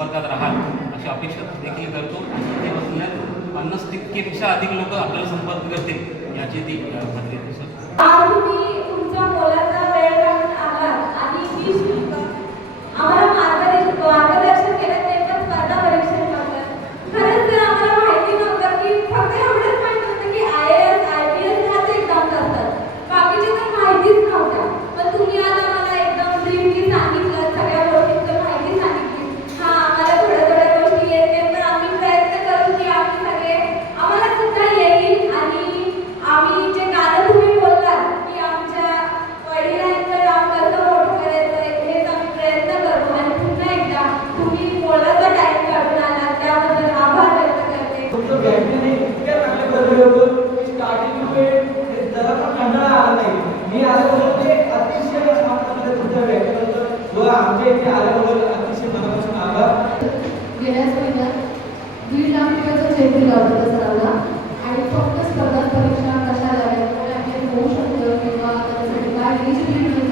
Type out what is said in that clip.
संपर्कात राहाल अशी अपेक्षा देखील करतो. ते बसण्यात पन्नास टक्केपेक्षा अधिक लोक आपल्याला संपर्क करतील याची ती अ, खात्री चांगल्या होतं की स्टार्टिंग टू एंड जरा पण कंटाळा आला नाही. मी आल्याबरोबर ते अतिशय छान पद्धतीने व आमच्या इथे आल्याबरोबर अतिशय मनापासून आभार. गेल्याच महिन्यात दीड लाख रुपयाचं चेक दिला होता सरांना आणि फक्त स्पर्धा परीक्षा कशा द्याव्यात होऊ शकतं किंवा त्याच्यासाठी काय एलिजिबिलिटी